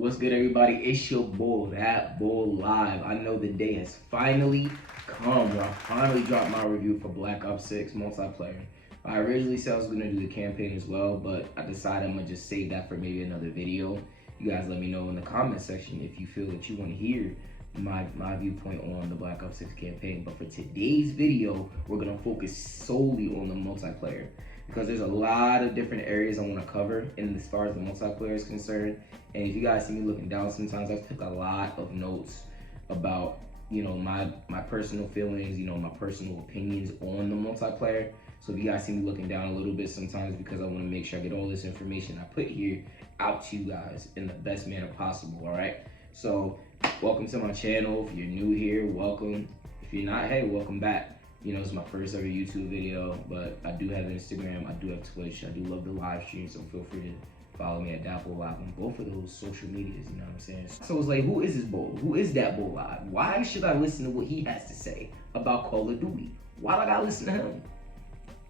What's good, everybody? It's your boy, DatBoulLive. I know the day has finally come where I finally dropped my review for Black Ops 6 multiplayer. I originally said I was going to do the campaign as well, but I decided I'm going to just save that for maybe another video. You guys let me know in the comment section if you feel that you want to hear my viewpoint on the Black Ops 6 campaign. But for today's video, we're going to focus solely on the multiplayer, because there's a lot of different areas I want to cover in as far as the multiplayer is concerned. And if you guys see me looking down sometimes, I've took a lot of notes about, my personal feelings, my personal opinions on the multiplayer. So if you guys see me looking down a little bit sometimes, because I want to make sure I get all this information I put here out to you guys in the best manner possible, all right? So welcome to my channel. If you're new here, welcome. If you're not, hey, welcome back. It's my first ever YouTube video, but I do have Instagram, I do have Twitch, I do love the live stream, so feel free to follow me at DatBoulLive on both of those social medias, you know what I'm saying? So it's like, who is this bull? Who is DatBoulLive? Why should I listen to what he has to say about Call of Duty? Why do I gotta listen to him,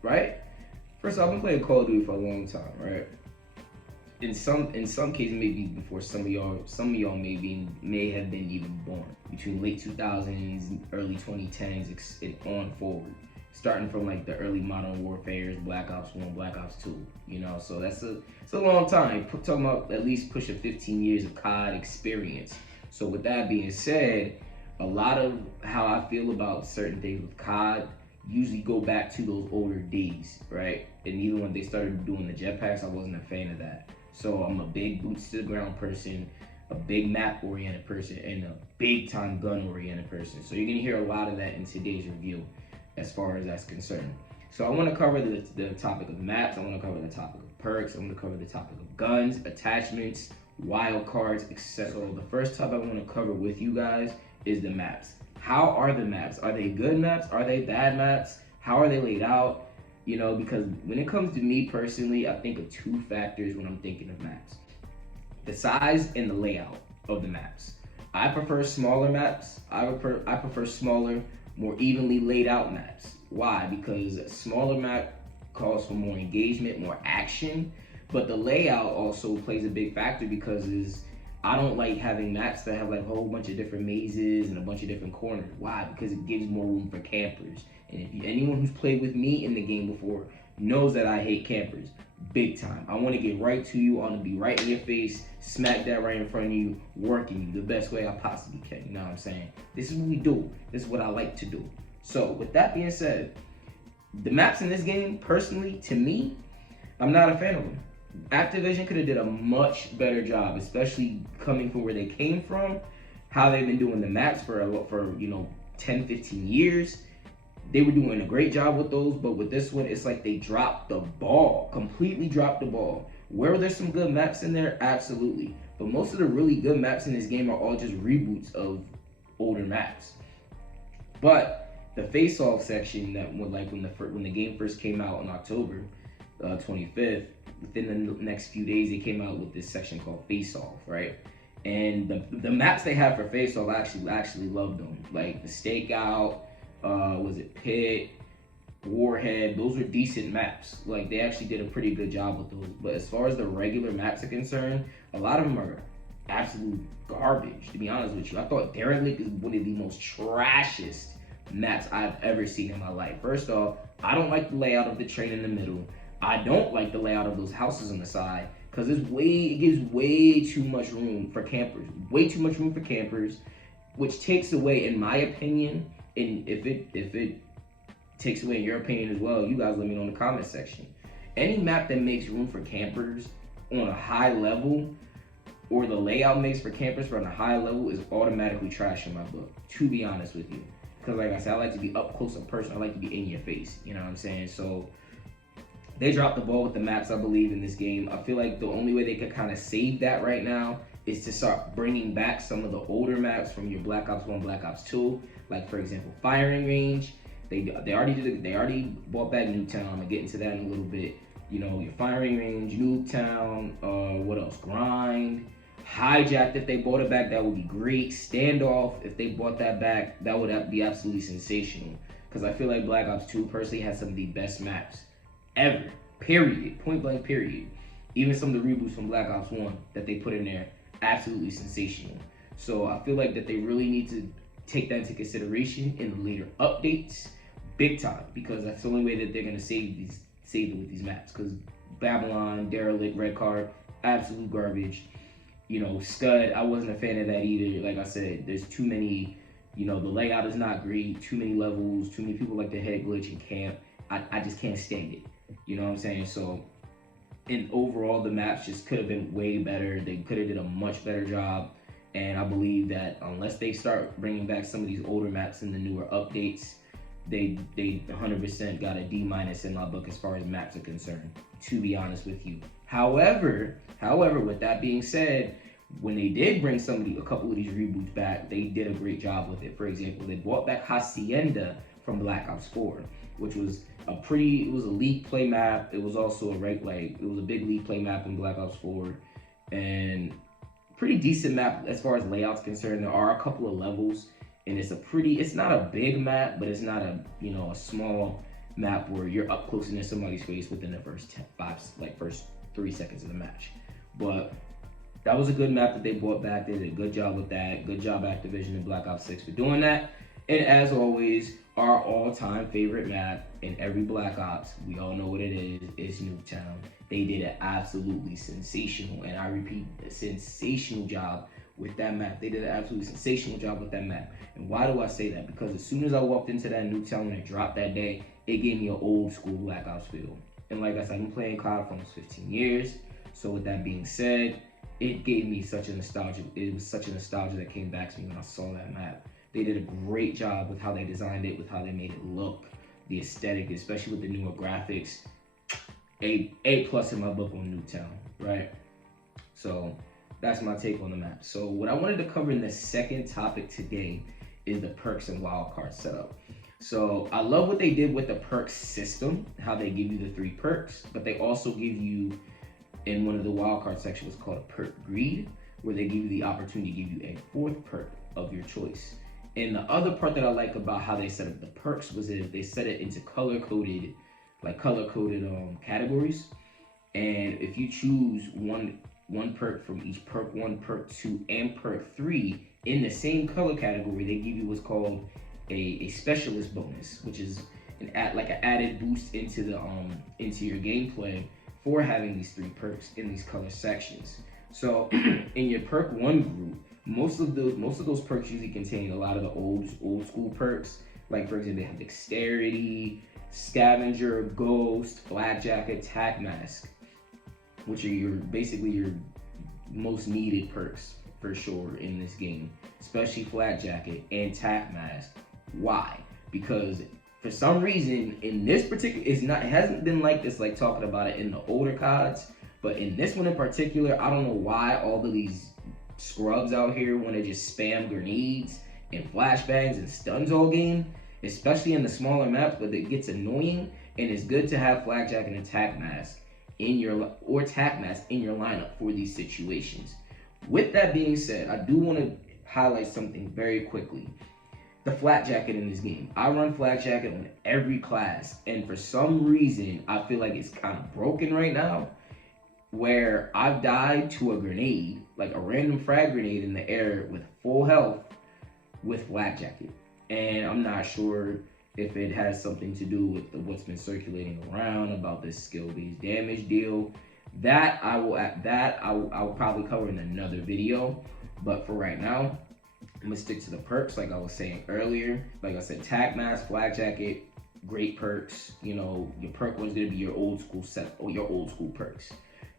right? First off, I've been playing Call of Duty for a long time, right? In some cases, maybe before some of y'all may have been even born, between late 2000s, early 2010s, and on forward, starting from like the early Modern Warfares, Black Ops 1, Black Ops 2, so it's a long time. Talking about at least pushing 15 years of COD experience. So with that being said, a lot of how I feel about certain things with COD usually go back to those older days, right? And even when they started doing the jetpacks, I wasn't a fan of that. So I'm a big boots to the ground person, a big map oriented person, and a big time gun oriented person. So you're gonna hear a lot of that in today's review as far as that's concerned. So I wanna cover the topic of maps, I wanna cover the topic of perks, I wanna cover the topic of guns, attachments, wild cards, etc. So the first topic I wanna cover with you guys is the maps. How are the maps? Are they good maps? Are they bad maps? How are they laid out? Because when it comes to me personally, I think of two factors when I'm thinking of maps: the size and the layout of the maps. I prefer smaller maps. I prefer smaller, more evenly laid out maps. Why? Because a smaller map calls for more engagement, more action, but the layout also plays a big factor, because I don't like having maps that have like a whole bunch of different mazes and a bunch of different corners. Why? Because it gives more room for campers. And if anyone who's played with me in the game before knows that I hate campers, big time. I want to get right to you. I want to be right in your face, smack that right in front of you, working you the best way I possibly can. You know what I'm saying? This is what we do. This is what I like to do. So with that being said, the maps in this game, personally, to me, I'm not a fan of them. Activision could have did a much better job, especially coming from where they came from, how they've been doing the maps for 10, 15 years. They were doing a great job with those, but with this one, it's like they dropped the ball, completely dropped the ball. Were there some good maps in there? Absolutely. But most of the really good maps in this game are all just reboots of older maps. But the face-off section, that when the game first came out on October 25th, within the next few days, they came out with this section called Face Off, right? And the maps they have for Face Off, I actually loved them. Like the Stakeout, was it Pit, Warhead? Those were decent maps. Like they actually did a pretty good job with those. But as far as the regular maps are concerned, a lot of them are absolute garbage, to be honest with you. I thought Derelict is one of the most trashiest maps I've ever seen in my life. First off, I don't like the layout of the train in the middle. I don't like the layout of those houses on the side, because it gives way too much room for campers. Way too much room for campers, which takes away, in my opinion, and if it takes away in your opinion as well, you guys let me know in the comment section. Any map that makes room for campers on a high level, or the layout makes for campers on a high level, is automatically trash in my book, to be honest with you. Because like I said, I like to be up close and personal. I like to be in your face, you know what I'm saying? So they dropped the ball with the maps, I believe, in this game. I feel like the only way they could kind of save that right now is to start bringing back some of the older maps from your Black Ops 1, Black Ops 2. Like, for example, Firing Range. They already brought back Nuketown. I'm gonna get into that in a little bit. Your Firing Range, Nuketown, what else? Grind. Hijacked, if they brought it back, that would be great. Standoff, if they brought that back, that would be absolutely sensational. Because I feel like Black Ops 2 personally has some of the best maps ever, period, point blank period. Even some of the reboots from Black Ops 1 that they put in there, absolutely sensational. So I feel like that they really need to take that into consideration in the later updates, big time, because that's the only way that they're gonna save it with these maps. Because Babylon, Derelict, Red Card, absolute garbage. Stud, I wasn't a fan of that either. Like I said, there's too many. The layout is not great. Too many levels. Too many people like the head glitch in camp. I just can't stand it. You know what I'm saying? So, in overall, the maps just could have been way better. They could have did a much better job. And I believe that unless they start bringing back some of these older maps in the newer updates, they 100% got a D- in my book as far as maps are concerned, to be honest with you. However, with that being said, when they did bring a couple of these reboots back, they did a great job with it. For example, they brought back Hacienda from Black Ops 4, which was it was a league play map. It was also it was a big league play map in Black Ops 4, and pretty decent map as far as layout's concerned. There are a couple of levels, and it's not a big map, but it's not a small map where you're up close into somebody's face within the first 3 seconds of the match. But that was a good map that they brought back. They did a good job with that. Good job, Activision and Black Ops 6 for doing that. And as always, our all-time favorite map in every Black Ops, we all know what it is Nuketown. They did an absolutely sensational, and I repeat, a sensational job with that map. They did an absolutely sensational job with that map. And why do I say that? Because as soon as I walked into that Nuketown when it dropped that day, it gave me an old school Black Ops feel. And like I said, I've been playing COD for almost 15 years. So with that being said, it gave me such a nostalgia. It was such a nostalgia that came back to me when I saw that map. They did a great job with how they designed it, with how they made it look, the aesthetic, especially with the newer graphics. A plus in my book on Nuketown, right? So that's my take on the map. So what I wanted to cover in the second topic today is the perks and wildcard setup. So I love what they did with the perks system, how they give you the 3 perks, but they also give you, in one of the wildcard sections, called a perk greed, where they give you the opportunity to give you a 4th perk of your choice. And the other part that I like about how they set up the perks was that they set it into color-coded categories. And if you choose one perk from each perk 1, perk 2, and perk 3 in the same color category, they give you what's called a specialist bonus, which is an added boost into your gameplay for having these 3 perks in these color sections. So in your perk 1 group, most of those perks usually contain a lot of the old school perks. Like, for example, they have Dexterity, Scavenger, Ghost, Flak Jacket, Tac Mask, which are basically your most needed perks for sure in this game, especially Flak Jacket and Tac Mask. Why? Because for some reason in this particular, it hasn't been like this, like talking about it in the older CODs, but in this one in particular, I don't know why all of these scrubs out here want to just spam grenades and flashbangs and stuns all game, especially in the smaller maps, but it gets annoying. And it's good to have Flak Jacket and Tac Mask in your lineup for these situations. With that being said, I do want to highlight something very quickly. The Flak Jacket in this game. I run Flak Jacket on every class, and for some reason, I feel like it's kind of broken right now, where I've died to a grenade, like a random frag grenade in the air with full health with Flak Jacket. And I'm not sure if it has something to do with what's been circulating around about this skill-based damage deal. That I will probably cover in another video. But for right now, I'm gonna stick to the perks like I was saying earlier. Like I said, Tac Mask, Flak Jacket, great perks. Your perk one's gonna be your old school set or your old school perks.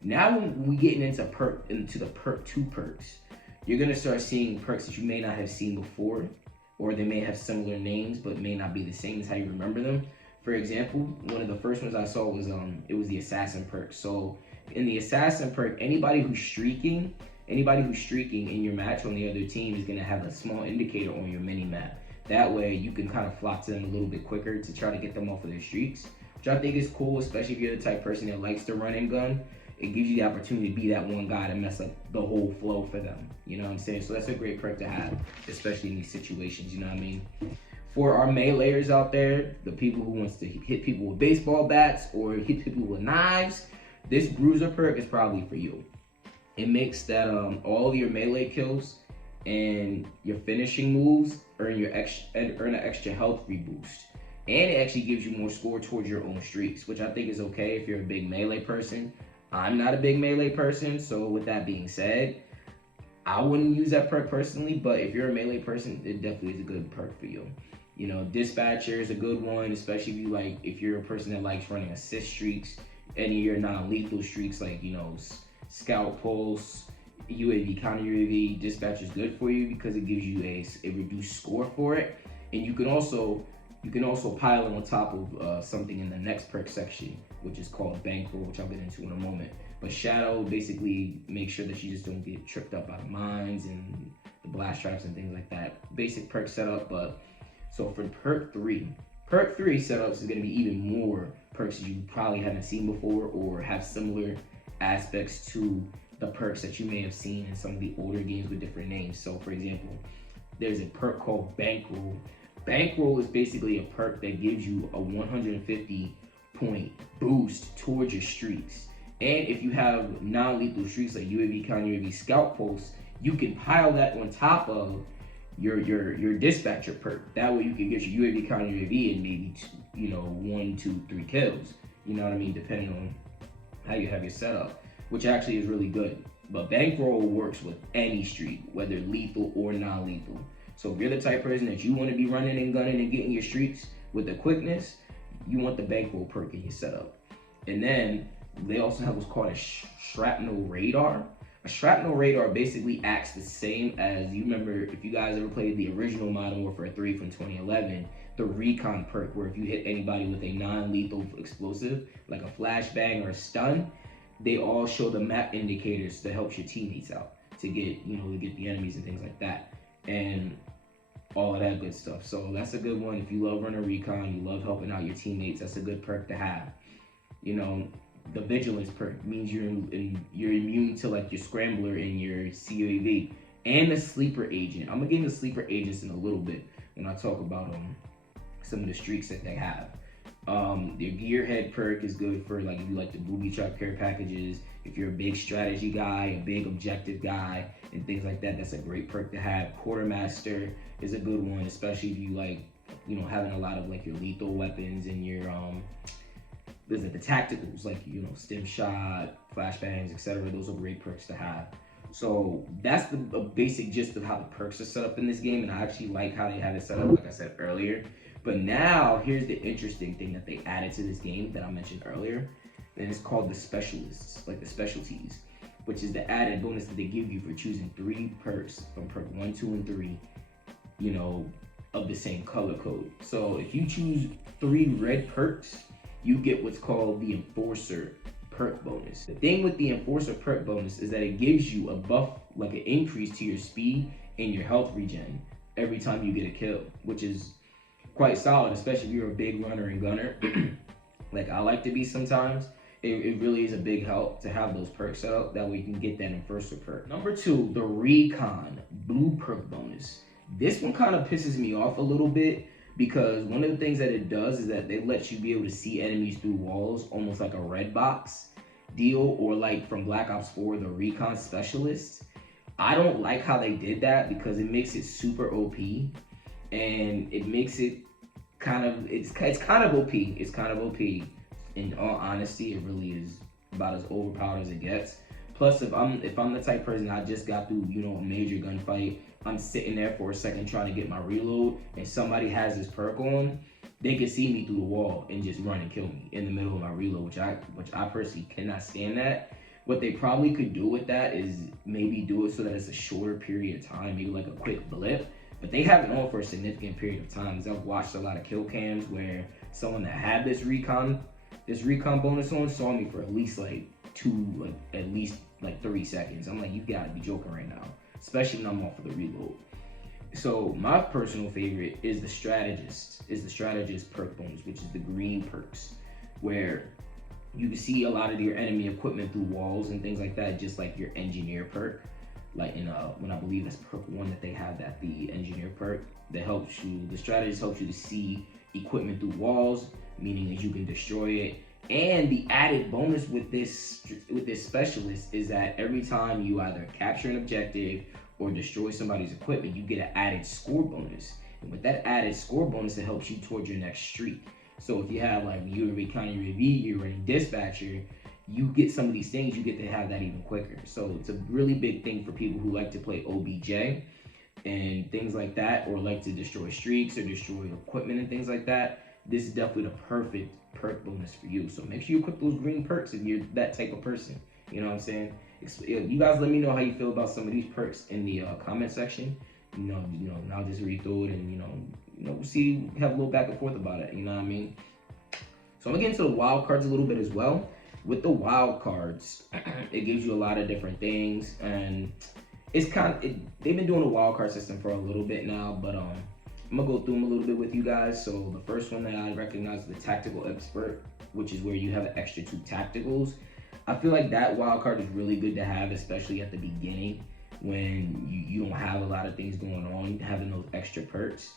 Now when we getting into the perk 2 perks, you're gonna start seeing perks that you may not have seen before, or they may have similar names but may not be the same as how you remember them. For example, one of the first ones I saw was the Assassin perk. So in the Assassin perk, anybody who's streaking in your match on the other team is gonna have a small indicator on your mini map. That way you can kind of flock to them a little bit quicker to try to get them off of their streaks, which I think is cool, especially if you're the type of person that likes to run and gun. It gives you the opportunity to be that one guy to mess up the whole flow for them. You know what I'm saying? So that's a great perk to have, especially in these situations, you know what I mean? For our meleeers out there, the people who wants to hit people with baseball bats or hit people with knives, this bruiser perk is probably for you. it makes that all your melee kills and your finishing moves earn an extra health reboost. And it actually gives you more score towards your own streaks, which I think is okay if you're a big melee person. I'm not a big melee person, so with that being said, I wouldn't use that perk personally, but if you're a melee person, it definitely is a good perk for you. You know, Dispatcher is a good one, especially if you're a person that likes running assist streaks, any of your non-lethal streaks like, Scout Pulse, UAV, counter UAV. Dispatcher is good for you because it gives you a reduced score for it, and you can also pile it on top of something in the next perk section, which is called Bankroll, which I'll get into in a moment. But Shadow basically makes sure that you just don't get tripped up by the mines and the blast traps and things like that. Basic perk setup, but so for perk 3 setups is going to be even more perks that you probably haven't seen before or have similar aspects to the perks that you may have seen in some of the older games with different names. So for example, there's a perk called Bankroll. Bankroll is basically a perk that gives you a 150 point boost towards your streaks. And if you have non-lethal streaks like UAV, counter UAV, Scout Pulse, you can pile that on top of your Dispatcher perk. That way you can get your UAV, counter UAV and maybe 1, 2, 3 kills. You know what I mean? Depending on how you have your setup, which actually is really good. But Bankroll works with any streak, whether lethal or non-lethal. So if you're the type of person that you want to be running and gunning and getting your streaks with the quickness, you want the Bankroll perk in your setup. And then they also have what's called a shrapnel radar. A shrapnel radar basically acts the same as, you remember, if you guys ever played the original Modern Warfare 3 from 2011, the recon perk, where if you hit anybody with a non-lethal explosive, like a flashbang or a stun, they all show the map indicators that helps your teammates out to get the enemies and things like that. And all of that good stuff. So that's a good one. If you love running recon, you love helping out your teammates, that's a good perk to have. The vigilance perk means you're immune to like your scrambler and your CUAV and the sleeper agent. I'm gonna get into sleeper agents in a little bit when I talk about some of the streaks that they have. Their gearhead perk is good for like if you like the booby trap care packages, if you're a big strategy guy, a big objective guy, and things like that. That's a great perk to have. Quartermaster is a good one, especially if you like having a lot of like your lethal weapons and your there's the tacticals like stim shot, flashbangs, etc. Those are great perks to have. So that's the basic gist of how the perks are set up in this game, and I actually like how they have it set up, like I said earlier. But now here's the interesting thing that they added to this game that I mentioned earlier, and it's called the specialists, like the specialties, which is the added bonus that they give you for choosing 3 perks from perk 1, 2, and 3, of the same color code. So if you choose 3 red perks, you get what's called the Enforcer perk bonus. The thing with the Enforcer perk bonus is that it gives you a buff, like an increase to your speed and your health regen every time you get a kill, which is quite solid, especially if you're a big runner and gunner, like I like to be sometimes. It really is a big help to have those perks set up. That way you can get that Enforcer perk. Number 2, the Recon blue perk bonus. This one kind of pisses me off a little bit, because one of the things that it does is that they let you be able to see enemies through walls, almost like a red box deal, or like from Black Ops 4, the Recon Specialist. I don't like how they did that because it makes it super OP, and it makes it it's kind of OP. It's kind of OP. In all honesty, it really is about as overpowered as it gets. Plus, if I'm the type of person I just got through, a major gunfight, I'm sitting there for a second trying to get my reload, and somebody has this perk on, they can see me through the wall and just run and kill me in the middle of my reload, which I personally cannot stand that. What they probably could do with that is maybe do it so that it's a shorter period of time, maybe like a quick blip. But they have it on for a significant period of time, because I've watched a lot of kill cams where someone that had this recon bonus on saw me for at least like 3 seconds. I'm like, you gotta be joking right now, especially when I'm off of the reload. So my personal favorite is the strategist perk bonus, which is the green perks, where you can see a lot of your enemy equipment through walls and things like that, just like your engineer perk. Like when I believe that's perk 1 that they have, that the engineer perk that helps you, the strategist helps you to see equipment through walls, meaning that you can destroy it, And the added bonus with this specialist is that every time you either capture an objective or destroy somebody's equipment, you get an added score bonus. And with that added score bonus, it helps you towards your next streak. So if you have like you're County Review, you're running Dispatcher, you get some of these things, you get to have that even quicker. So it's a really big thing for people who like to play OBJ and things like that, or like to destroy streaks or destroy equipment and things like that. This is definitely the perfect perk bonus for you. So make sure you equip those green perks if you're that type of person. You know what I'm saying? You guys let me know how you feel about some of these perks in the comment section. You know, and I'll just read through it, and we'll see, have a little back and forth about it. You know what I mean? So I'm gonna get into the wild cards a little bit as well. With the wild cards, it gives you a lot of different things, and it's they've been doing a wild card system for a little bit now, but I'm gonna go through them a little bit with you guys. So the first one that I recognize is the tactical expert, which is where you have an extra 2 tacticals. I feel like that wild card is really good to have, especially at the beginning when you don't have a lot of things going on. Having those extra perks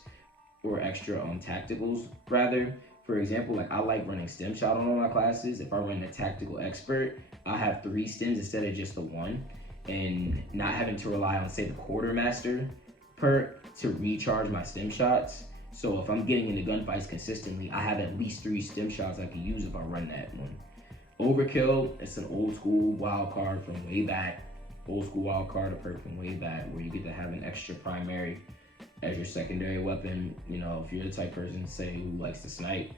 or extra tacticals rather. For example, like I like running stem shot on all my classes. If I run a tactical expert, I have 3 stems instead of just the 1, and not having to rely on, say, the quartermaster perk to recharge my stem shots. So if I'm getting into gunfights consistently, I have at least 3 stem shots I can use if I run that one. Overkill, it's an old school wild card from way back. Old school wild card, a perk from way back, where you get to have an extra primary as your secondary weapon. You know, if you're the type person, say, who likes to snipe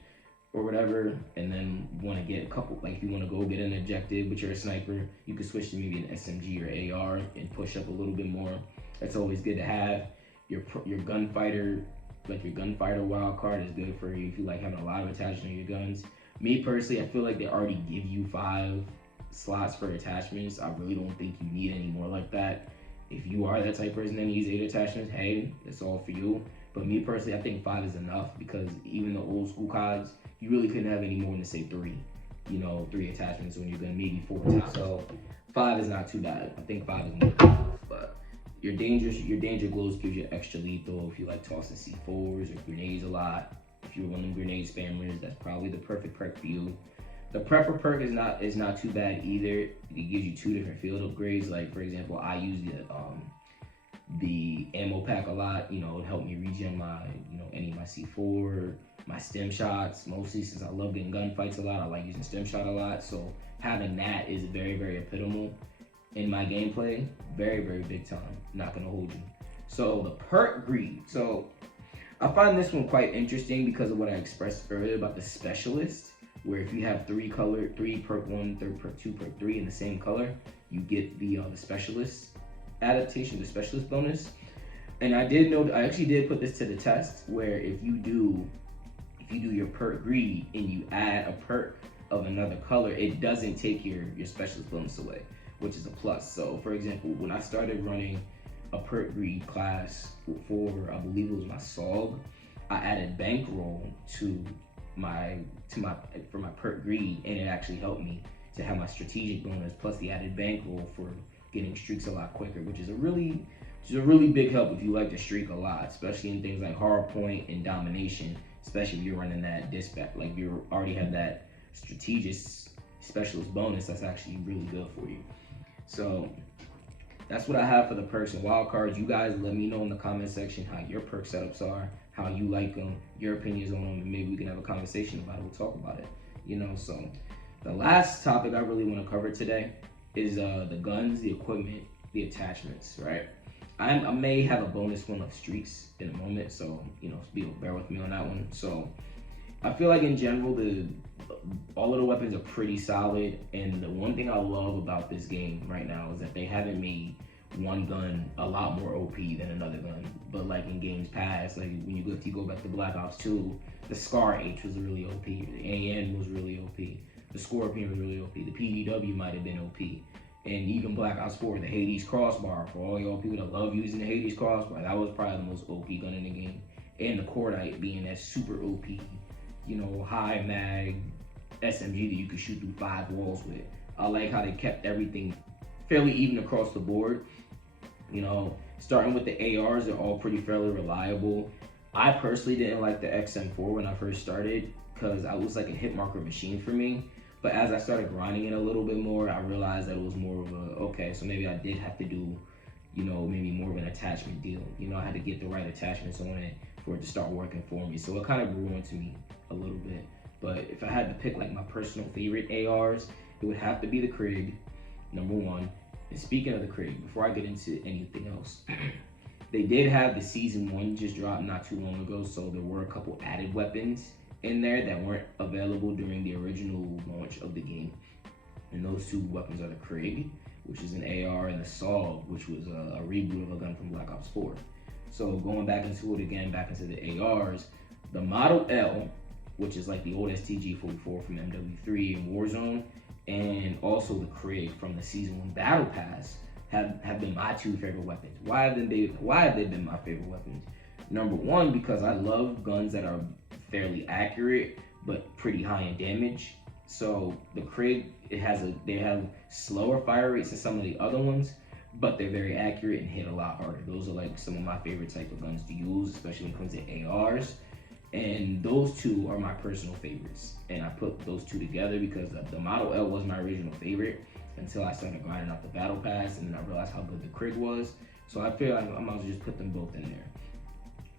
or whatever, and then want to get a couple, like if you want to go get an objective but you're a sniper, you can switch to maybe an SMG or AR and push up a little bit more. That's always good to have. Your gunfighter, like your gunfighter wild card, is good for you if you like having a lot of attachments on your guns. Me personally, I feel like they already give you 5 slots for attachments. I really don't think you need any more like that. If you are that type of person that needs 8 attachments, hey, that's all for you. But me personally, I think 5 is enough, because even the old school CODs, you really couldn't have any more than, say, 3. 3 attachments when you're gonna maybe 4 times. So 5 is not too bad. I think 5 is more than enough. But your danger glows gives you extra lethal if you like tossing C4s or grenades a lot. If you're one of them grenade spammers, that's probably the perfect perk for you. The prepper perk is not too bad either. It gives you 2 different field upgrades. Like for example, I use the ammo pack a lot. It helped me regen my any of my C4, my stem shots. Mostly since I love getting gunfights a lot, I like using stem shot a lot. So having that is very, very epitomal in my gameplay. Very, very big time. Not gonna hold you. So the perk greed. So I find this one quite interesting because of what I expressed earlier about the specialist, where if you have 3 perk 1, 3 perk 2, perk 3 in the same color, you get the specialist adaptation, the specialist bonus. And I actually did put this to the test, where if you do your perk greed and you add a perk of another color, it doesn't take your specialist bonus away, which is a plus. So for example, when I started running a perk greed class for, I believe it was my SOG, I added bankroll to my perk greed, and it actually helped me to have my strategic bonus plus the added bankroll for getting streaks a lot quicker, which is a really big help if you like to streak a lot, especially in things like hardpoint and domination, especially if you're running that dispatch, like you already have that strategic specialist bonus. That's actually really good for you. So that's what I have for the perks and wild cards. You guys let me know in the comment section how your perk setups are, how you like them, your opinions on them, and maybe we can have a conversation about it. We'll talk about it. So the last topic I really want to cover today is the guns, the equipment, the attachments, right? I may have a bonus one of streaks in a moment, so bear with me on that one. So I feel like in general, all of the weapons are pretty solid, and the one thing I love about this game right now is that they haven't made one gun a lot more OP than another gun. But like in games past, like when you go back to Black Ops 2, the Scar H was really OP, the AN was really OP, the Scorpion was really OP, the PDW might have been OP, and even Black Ops 4, the Hades crossbar, for all y'all people that love using the Hades crossbar, that was probably the most OP gun in the game. And the Cordite being that super OP, high mag SMG that you could shoot through 5 walls with. I like how they kept everything fairly even across the board. Starting with the ARs, they're all fairly reliable. I personally didn't like the XM4 when I first started, because I was like a hit marker machine for me. But as I started grinding it a little bit more, I realized that it was more of a, okay, so maybe I did have to do, maybe more of an attachment deal. I had to get the right attachments on it for it to start working for me. So it kind of grew into me a little bit. But if I had to pick like my personal favorite ARs, it would have to be the Krig, number one. And speaking of the Krig, before I get into anything else, they did have the season 1 just dropped not too long ago, so there were a couple added weapons in there that weren't available during the original launch of the game. And those two weapons are the Krig, which is an AR, and the Saw, which was a reboot of a gun from Black Ops 4. So going back into it again, back into the ARs, the Model L, which is like the old STG-44 from MW3 and Warzone, and also the Krig from the Season 1 Battle Pass have been my two favorite weapons. Why have they been my favorite weapons? Number one, because I love guns that are fairly accurate but pretty high in damage. So the Krig, they have slower fire rates than some of the other ones, but they're very accurate and hit a lot harder. Those are like some of my favorite type of guns to use, especially when it comes to ARs. And those two are my personal favorites. And I put those two together because the Model L was my original favorite until I started grinding out the Battle Pass, and then I realized how good the Krig was. So I feel like I might as well just put them both in there.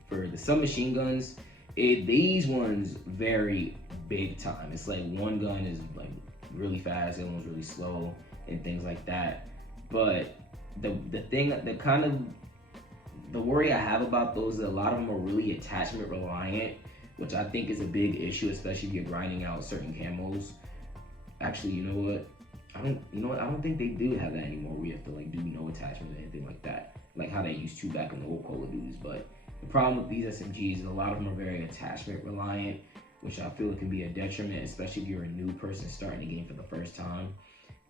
For the submachine guns, these ones vary big time. It's like one gun is like really fast, the other one's really slow, and things like that. But the worry I have about those is a lot of them are really attachment reliant, which I think is a big issue, especially if you're grinding out certain camos. Actually, you know what? I don't think they do have that anymore. We have to like do no attachment or anything like that, like how they used to back in the old Call of Duties. But the problem with these SMGs is a lot of them are very attachment reliant, which I feel can be a detriment, especially if you're a new person starting the game for the first time.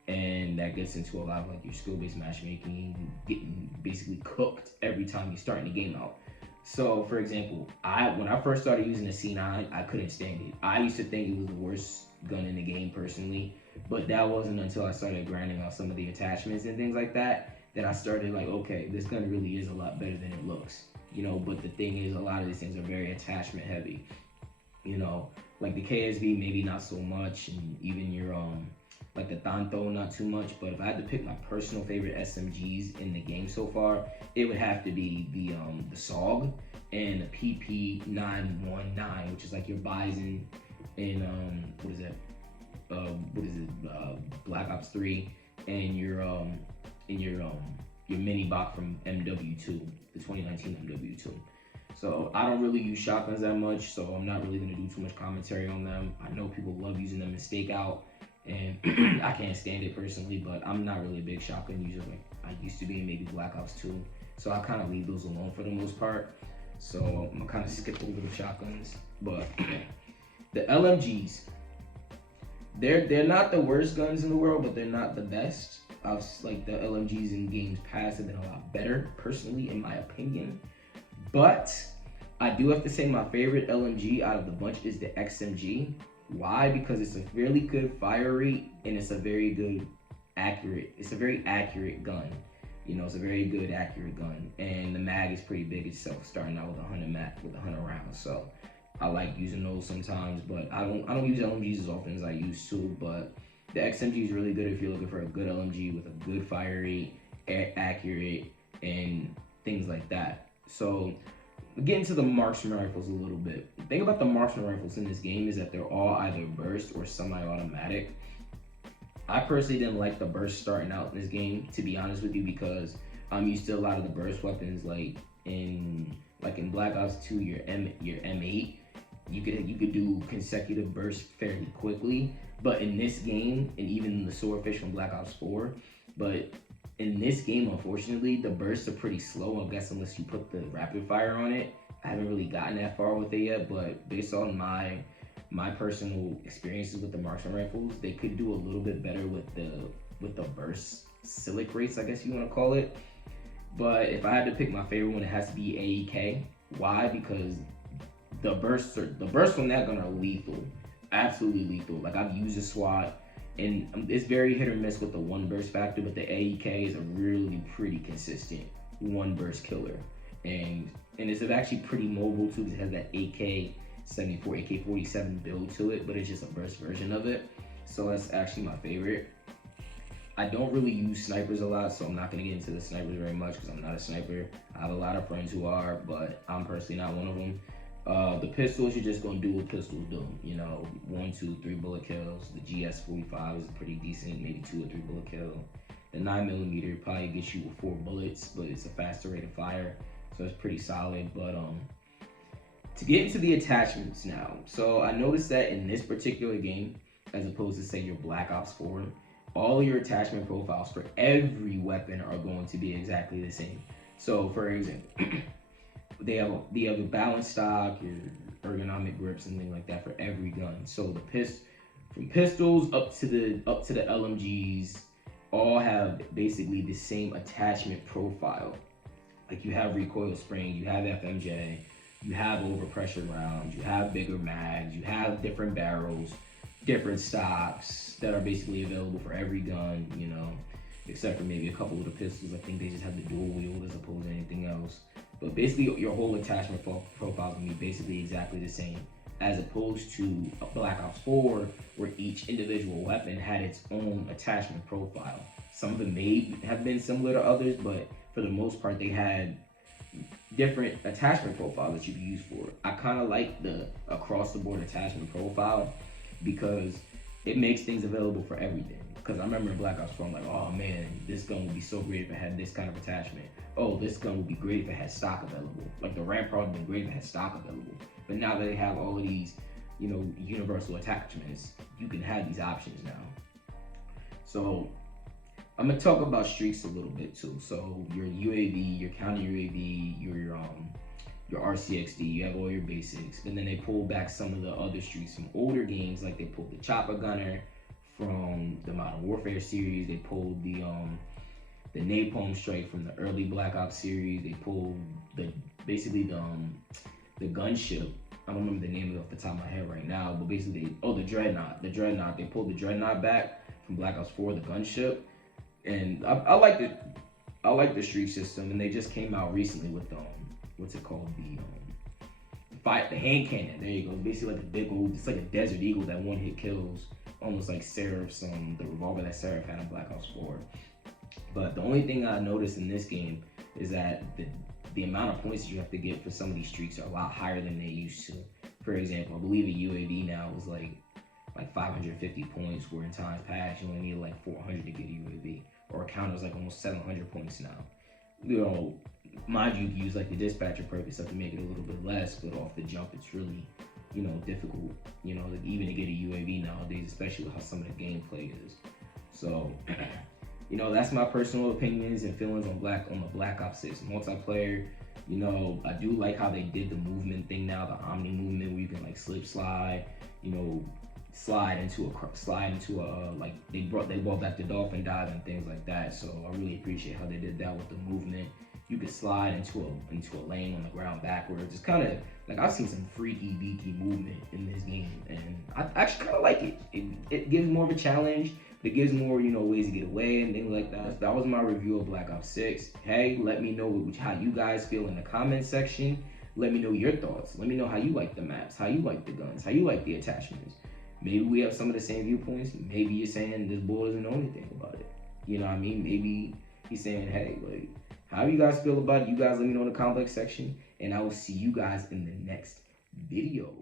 And that gets into a lot of like your skill-based matchmaking, getting basically cooked every time you're starting the game out. So for example, when I first started using the C9, I couldn't stand it. I used to think it was the worst gun in the game personally, but that wasn't until I started grinding out some of the attachments and things like that I started like, okay, this gun really is a lot better than it looks. But the thing is, a lot of these things are very attachment heavy. Like the KSV maybe not so much, and even your like the Tanto not too much. But if I had to pick my personal favorite SMGs in the game so far, it would have to be the SOG and the PP919, which is like your Bison in Black Ops 3, and your mini bot from MW2, the 2019 MW2. So I don't really use shotguns that much, so I'm not really gonna do too much commentary on them. I know people love using them in stakeout, and I can't stand it personally, but I'm not really a big shotgun user like I used to be in maybe Black Ops 2. So I kind of leave those alone for the most part. So I'm gonna kind of skip over the shotguns. But the LMGs, they're not the worst guns in the world, but they're not the best. Like the LMGs in games past have been a lot better, personally, in my opinion. But I do have to say my favorite LMG out of the bunch is the XMG. Why? Because it's a really good fire rate, and it's a very accurate gun. It's a very good accurate gun, and the mag is pretty big itself, starting out with 100 rounds. So I like using those sometimes, but I don't use LMGs as often as I used to. But the XMG is really good if you're looking for a good LMG with a good fire rate, accurate, and things like that. So get into the marksman rifles a little bit. The thing about the marksman rifles in this game is that they're all either burst or semi-automatic. I personally didn't like the burst starting out in this game, to be honest with you, because I'm used to a lot of the burst weapons like in Black Ops 2, your M8, you could do consecutive bursts fairly quickly. But in this game, and even the Swordfish from Black Ops 4, but in this game, unfortunately, the bursts are pretty slow, I guess, unless you put the rapid fire on it. I haven't really gotten that far with it yet, but based on my personal experiences with the marksman rifles, they could do a little bit better with the burst silic rates, I guess you want to call it. But if I had to pick my favorite one, it has to be AEK. Why? Because the bursts from that gun are lethal, absolutely lethal. Like I've used a SWAT, and it's very hit or miss with the one burst factor, but the AEK is a really pretty consistent one burst killer, and it's actually pretty mobile too, because it has that AK-74, AK-47 build to it, but it's just a burst version of it. So that's actually my favorite. I don't really use snipers a lot, so I'm not gonna get into the snipers very much because I'm not a sniper. I have a lot of friends who are, but I'm personally not one of them. The pistols, you're just gonna do what pistols do. You know, 1, 2, 3 bullet kills. The GS45 is pretty decent, maybe 2 or 3 bullet kill. The 9mm probably gets you with 4 bullets, but it's a faster rate of fire, so it's pretty solid. But to get into the attachments now, so I noticed that in this particular game, as opposed to say your Black Ops 4, all your attachment profiles for every weapon are going to be exactly the same. So for example, they have a balanced stock, your ergonomic grips, and things like that for every gun. So from pistols up to the LMGs, all have basically the same attachment profile. Like you have recoil spring, you have FMJ, you have overpressure rounds, you have bigger mags, you have different barrels, different stocks that are basically available for every gun, you know, except for maybe a couple of the pistols. I think they just have the dual wield as opposed to anything else. But basically your whole attachment profile is gonna be basically exactly the same, as opposed to a Black Ops 4 where each individual weapon had its own attachment profile. Some of them may have been similar to others, but for the most part they had different attachment profiles that you can use for it. I kind of like the across the board attachment profile because it makes things available for everything. Because I remember in Black Ops 4, I'm like, oh man, this gun would be so great if it had this kind of attachment. Oh, this gun would be great if it had stock available. Like the Rampart would be great if it had stock available. But now that they have all of these, you know, universal attachments, you can have these options now. So I'm gonna talk about streaks a little bit too. So your UAV, your counter UAV, your RCXD, you have all your basics, and then they pulled back some of the other streaks from older games, like they pulled the Chopper Gunner from the Modern Warfare series, they pulled the Napalm Strike from the early Black Ops series, they pulled the gunship. I don't remember the name of it off the top of my head right now, but basically, the Dreadnought. They pulled the Dreadnought back from Black Ops 4, the gunship, and I like the streak system, and they just came out recently with what's it called, the hand cannon. There you go. It's basically like a big old, it's like a Desert Eagle that one hit kills, almost like Seraph's the revolver that Seraph had in Black Ops 4. But the only thing I noticed in this game is that the amount of points you have to get for some of these streaks are a lot higher than they used to. For example, I believe a UAV now is like 550 points, where in times past you only need like 400 to get a UAV, or a counter is like almost 700 points now. You know, mind you, use like the dispatcher perk stuff to make it a little bit less, but off the jump it's really, you know, difficult, you know, even to get a UAV nowadays, especially with how some of the gameplay is. So you know, that's my personal opinions and feelings on the Black Ops 6 multiplayer. You know, I do like how they did the movement thing now, the Omni movement, where you can like slip slide, you know, slide into a like they brought back the dolphin dive and things like that. So I really appreciate how they did that with the movement. You could slide into a lane on the ground backwards. It's kind of like, I've seen some freaky deaky movement in this game, and I actually kind of like it. It gives more of a challenge. It gives more, you know, ways to get away and things like that. That was my review of Black Ops 6. Hey, let me know how you guys feel in the comment section. Let me know your thoughts. Let me know how you like the maps, how you like the guns, how you like the attachments. Maybe we have some of the same viewpoints. Maybe you're saying this boy doesn't know anything about it. You know what I mean? Maybe he's saying, hey, like, how you guys feel about it? You guys let me know in the comment section, and I will see you guys in the next video.